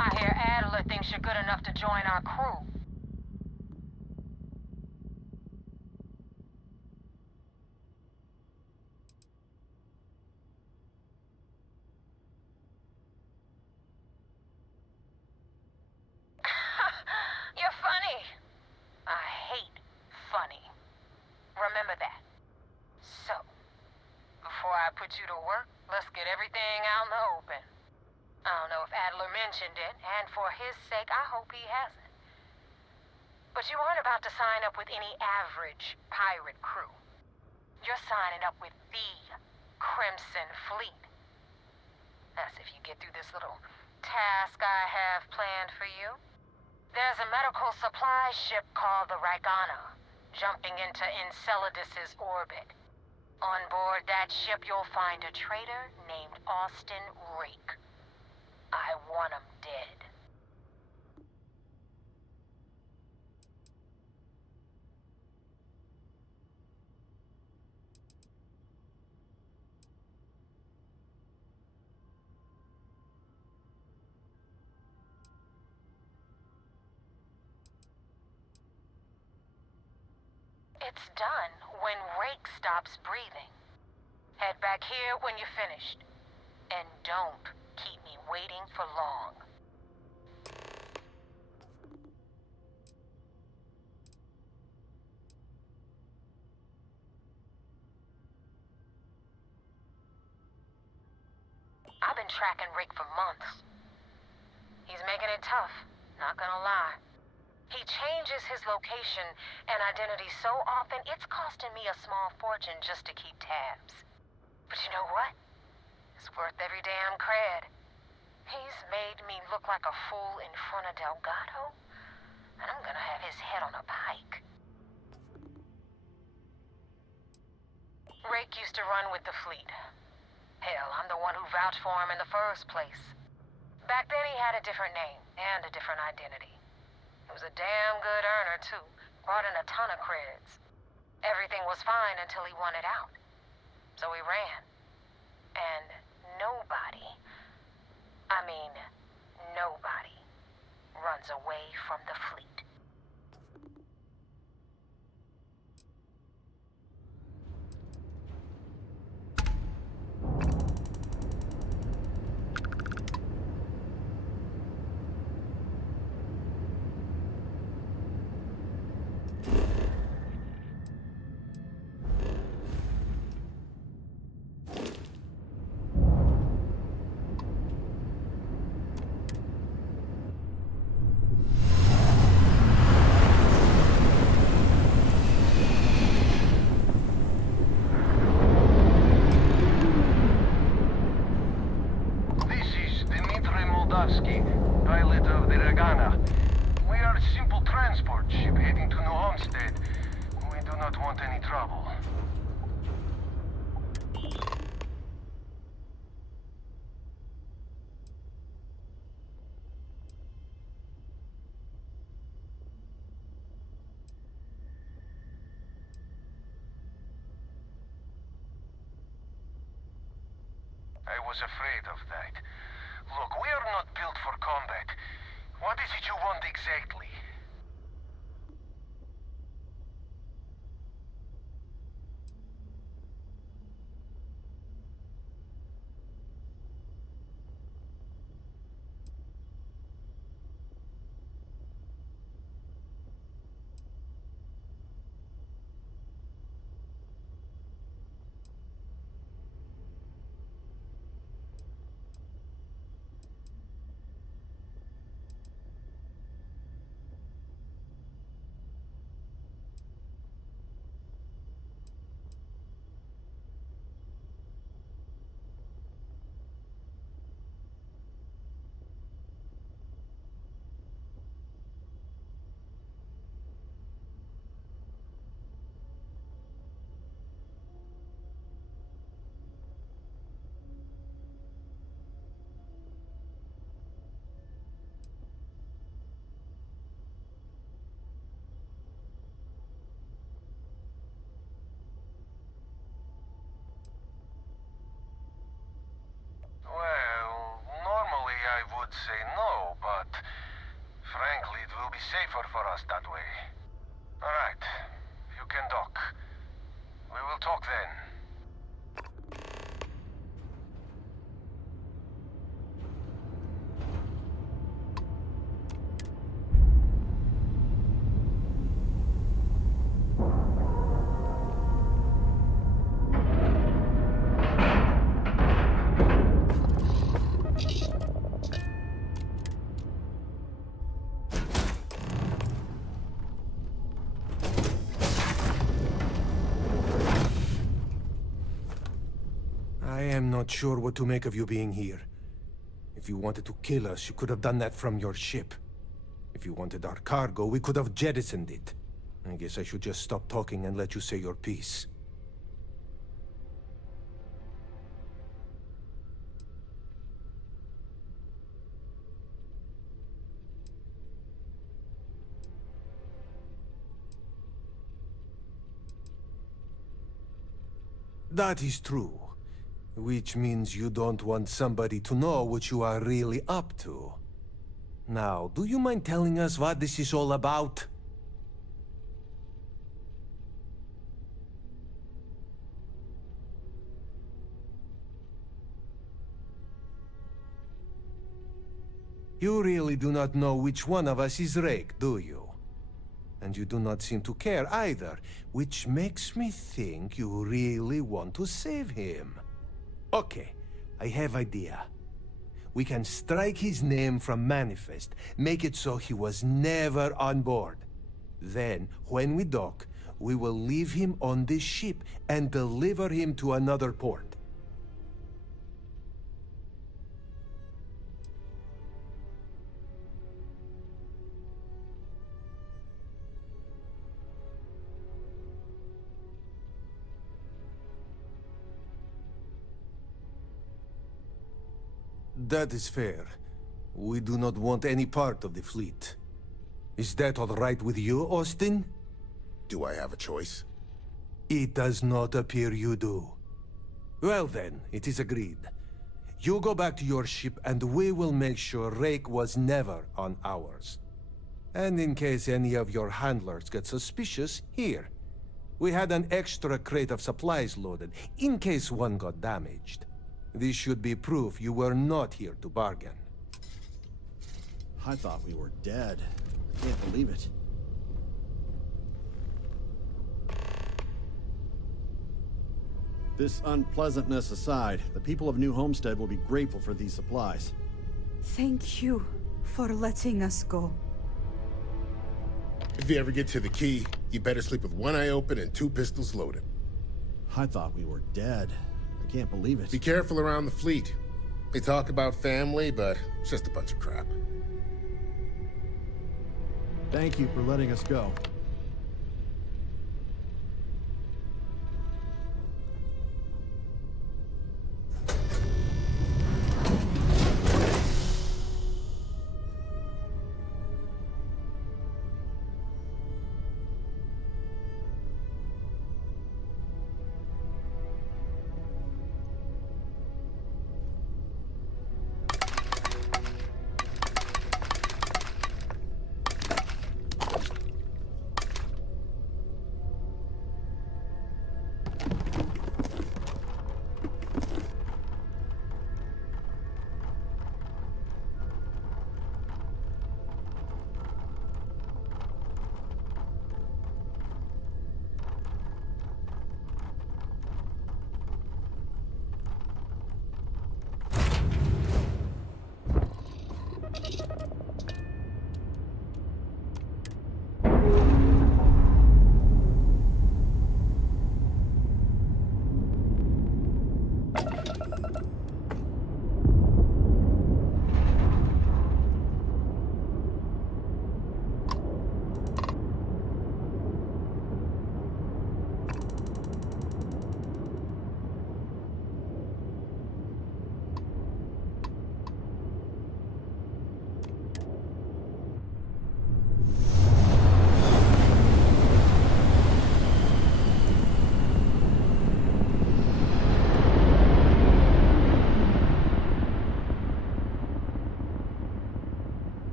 I hear Adler thinks you're good enough to join our crew. You're funny. I hate funny. Remember that. So, before I put you to work, let's get everything out in the open. I don't know if Adler mentioned it, and for his sake, I hope he hasn't. But you aren't about to sign up with any average pirate crew. You're signing up with the Crimson Fleet. That's if you get through this little task I have planned for you. There's a medical supply ship called the Ragana, jumping into Enceladus's orbit. On board that ship, you'll find a traitor named Austin Rake. I want him dead. It's done when Rake stops breathing. Head back here when you're finished. And don't keep me waiting for long. I've been tracking Rake for months. He's making it tough, not gonna lie. He changes his location and identity so often, it's costing me a small fortune just to keep tabs. But you know what? It's worth every damn cred. He's made me look like a fool in front of Delgado, and I'm gonna have his head on a pike. Rake used to run with the fleet. Hell, I'm the one who vouched for him in the first place. Back then he had a different name and a different identity. He was a damn good earner, too. Brought in a ton of creds. Everything was fine until he wanted out. So he ran. And nobody, I mean, nobody, runs away from the fleet. Pilot of the Ragana. We are a simple transport ship heading to New Homestead. We do not want any trouble. I was afraid of that. Look, we are not built for combat. What is it you want exactly? know, but frankly, it will be safer for us that way. Alright, you can dock. We will talk then. I am not sure what to make of you being here. If you wanted to kill us, you could have done that from your ship. If you wanted our cargo, we could have jettisoned it. I guess I should just stop talking and let you say your piece. That is true. Which means you don't want somebody to know what you are really up to. Now, do you mind telling us what this is all about? You really do not know which one of us is Rake, do you? And you do not seem to care either, which makes me think you really want to save him. Okay, I have idea. We can strike his name from Manifest, make it so he was never on board. Then, when we dock, we will leave him on this ship and deliver him to another port. That is fair. We do not want any part of the fleet. Is that all right with you, Austin? Do I have a choice? It does not appear you do. Well then, it is agreed. You go back to your ship and we will make sure Rake was never on ours. And in case any of your handlers get suspicious, here. We had an extra crate of supplies loaded, in case one got damaged. This should be proof you were not here to bargain. I thought we were dead. I can't believe it. This unpleasantness aside, the people of New Homestead will be grateful for these supplies. Thank you for letting us go. If you ever get to the key, you better sleep with one eye open and 2 pistols loaded. I thought we were dead. I can't believe it. Be careful around the fleet. They talk about family, but it's just a bunch of crap. Thank you for letting us go.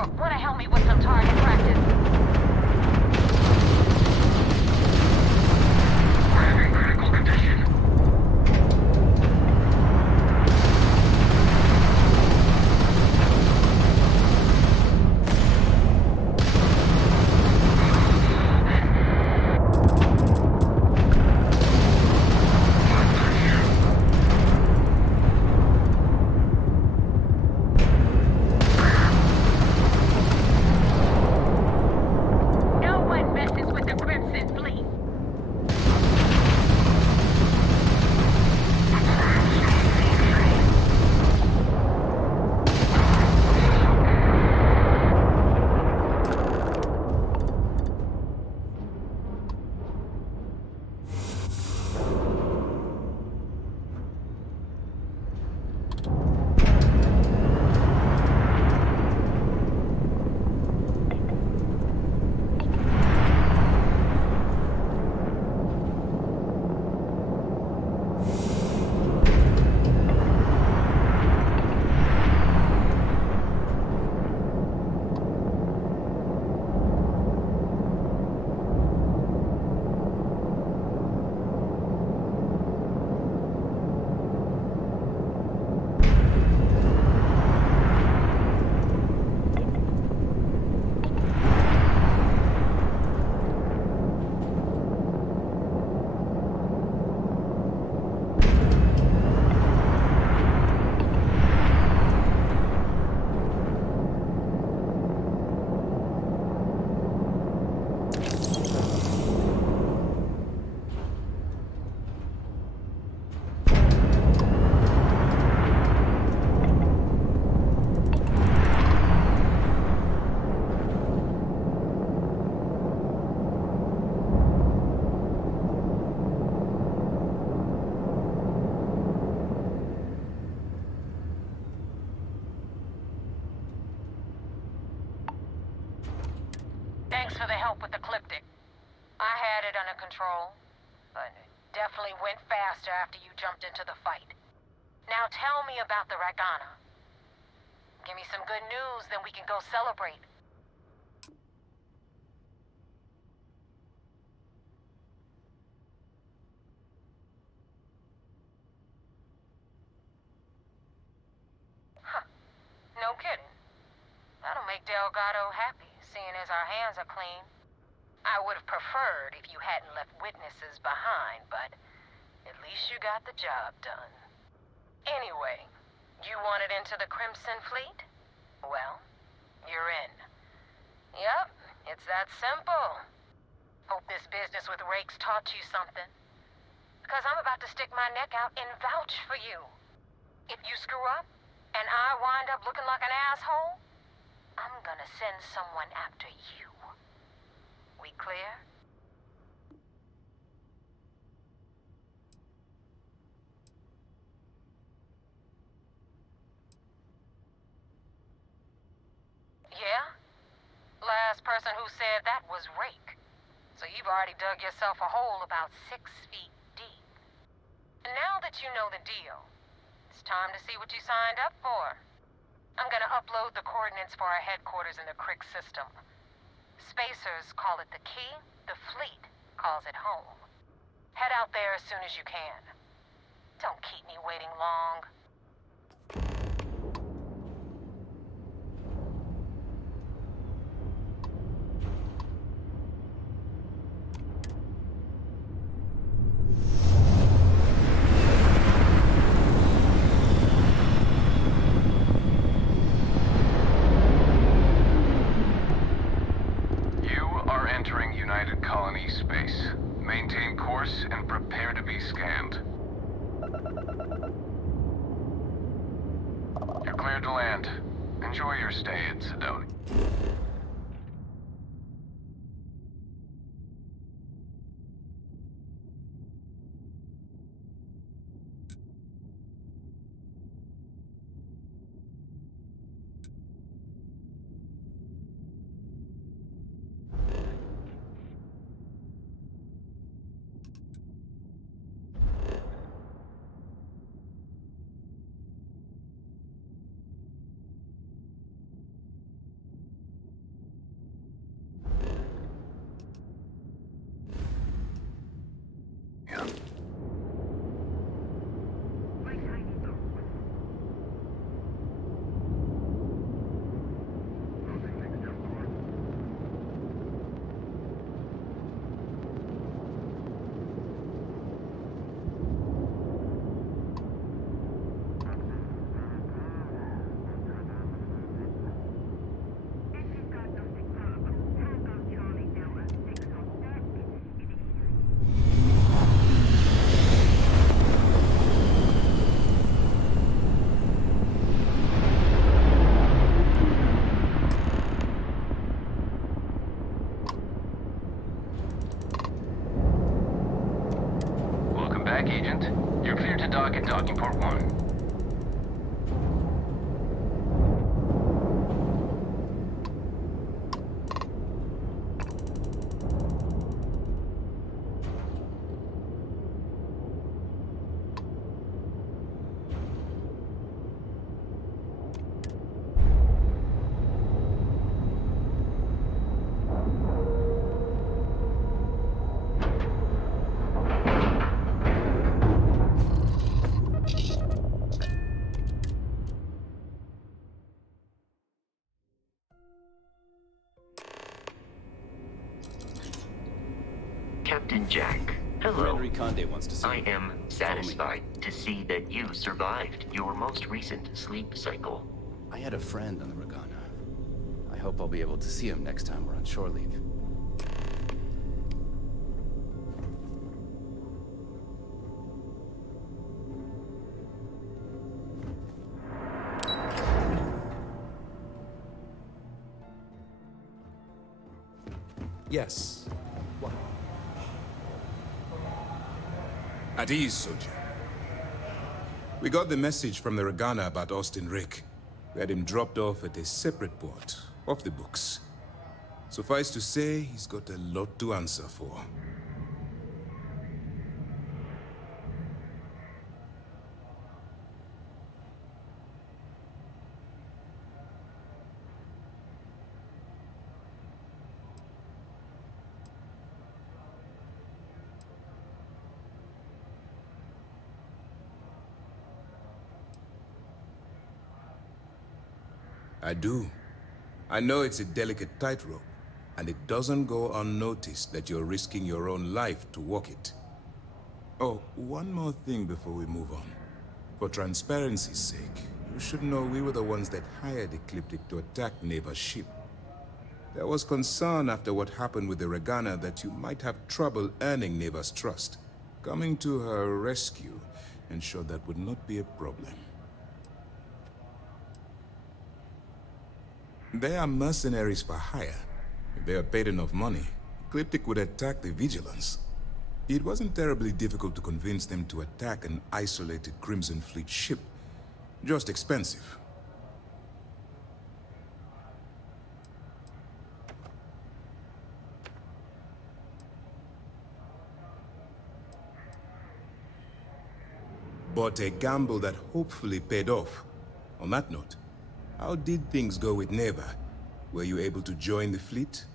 Rook, wanna help me with some target practice? We're having critical condition. Thanks for the help with the Cliptic. I had it under control, but it definitely went faster after you jumped into the fight. Now tell me about the Ragana. Give me some good news, then we can go celebrate. Huh. No kidding. That'll make Delgado happy, seeing as our hands are clean. I would have preferred if you hadn't left witnesses behind, but at least you got the job done. Anyway, you wanted into the Crimson Fleet? Well, you're in. Yep, it's that simple. Hope this business with Rakes taught you something. Because I'm about to stick my neck out and vouch for you. If you screw up, and I wind up looking like an asshole, I'm gonna send someone after you. We clear? Yeah? Last person who said that was Rake. So you've already dug yourself a hole about 6 feet deep. And now that you know the deal, it's time to see what you signed up for. I'm gonna upload the coordinates for our headquarters in the Crick system. Spacers call it the key, the fleet calls it home. Head out there as soon as you can. Don't keep me waiting long. Maintain course and prepare to be scanned. You're cleared to land. Enjoy your stay in Sedona. Captain Jack. Hello. Henry Conde wants to see I you. am satisfied to see that you survived your most recent sleep cycle. I had a friend on the Regana. I hope I'll be able to see him next time we're on shore leave. Yes. What? At ease, soldier. We got the message from the Regana about Austin Rick. We had him dropped off at a separate port, off the books. Suffice to say, he's got a lot to answer for. I do. I know it's a delicate tightrope, and it doesn't go unnoticed that you're risking your own life to walk it. Oh, one more thing before we move on. For transparency's sake, you should know we were the ones that hired Ecliptic to attack Neva's ship. There was concern after what happened with the Regana that you might have trouble earning Neva's trust. Coming to her rescue ensured that would not be a problem. They are mercenaries for hire. If they are paid enough money, Ecliptic would attack the Vigilance. It wasn't terribly difficult to convince them to attack an isolated Crimson Fleet ship. Just expensive. But a gamble that hopefully paid off. On that note, how did things go with Neva? Were you able to join the fleet?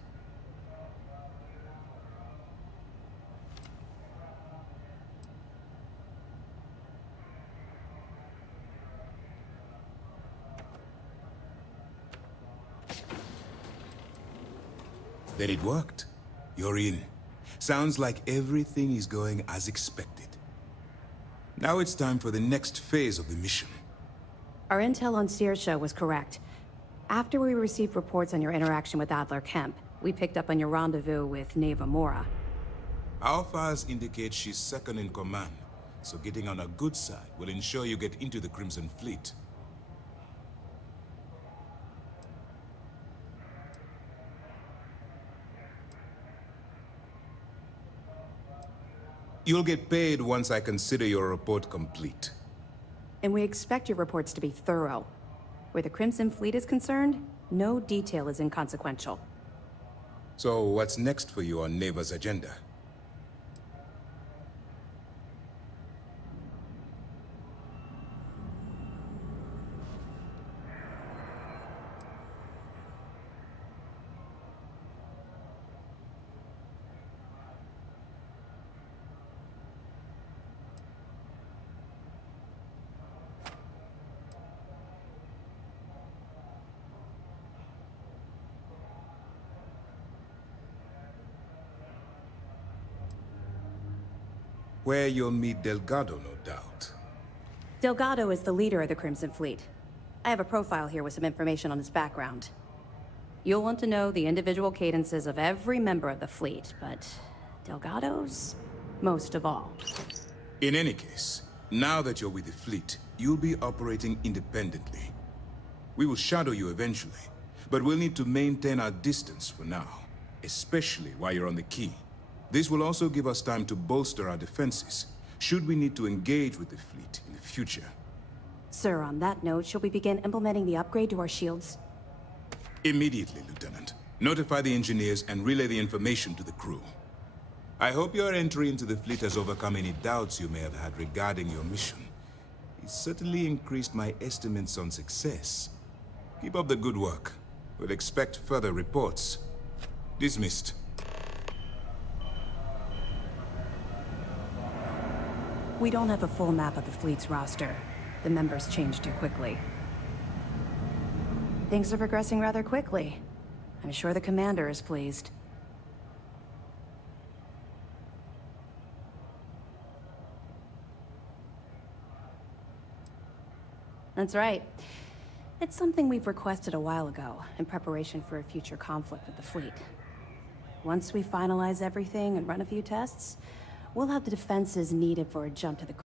Then it worked. You're in. Sounds like everything is going as expected. Now it's time for the next phase of the mission. Our intel on Saoirse was correct. After we received reports on your interaction with Adler Kemp, we picked up on your rendezvous with Neva Mora. Our files indicate she's second in command, so getting on her good side will ensure you get into the Crimson Fleet. You'll get paid once I consider your report complete. And we expect your reports to be thorough. Where the Crimson Fleet is concerned, no detail is inconsequential. So what's next for you on Neva's agenda? Where you'll meet Delgado, no doubt. Delgado is the leader of the Crimson Fleet. I have a profile here with some information on his background. You'll want to know the individual cadences of every member of the fleet, but Delgado's most of all. In any case, now that you're with the fleet, you'll be operating independently. We will shadow you eventually, but we'll need to maintain our distance for now, especially while you're on the quay. This will also give us time to bolster our defenses, should we need to engage with the fleet in the future. Sir, on that note, shall we begin implementing the upgrade to our shields? Immediately, Lieutenant. Notify the engineers and relay the information to the crew. I hope your entry into the fleet has overcome any doubts you may have had regarding your mission. It certainly increased my estimates on success. Keep up the good work. We'll expect further reports. Dismissed. We don't have a full map of the fleet's roster. The members change too quickly. Things are progressing rather quickly. I'm sure the commander is pleased. That's right. It's something we've requested a while ago, in preparation for a future conflict with the fleet. Once we finalize everything and run a few tests, we'll have the defenses needed for a jump to the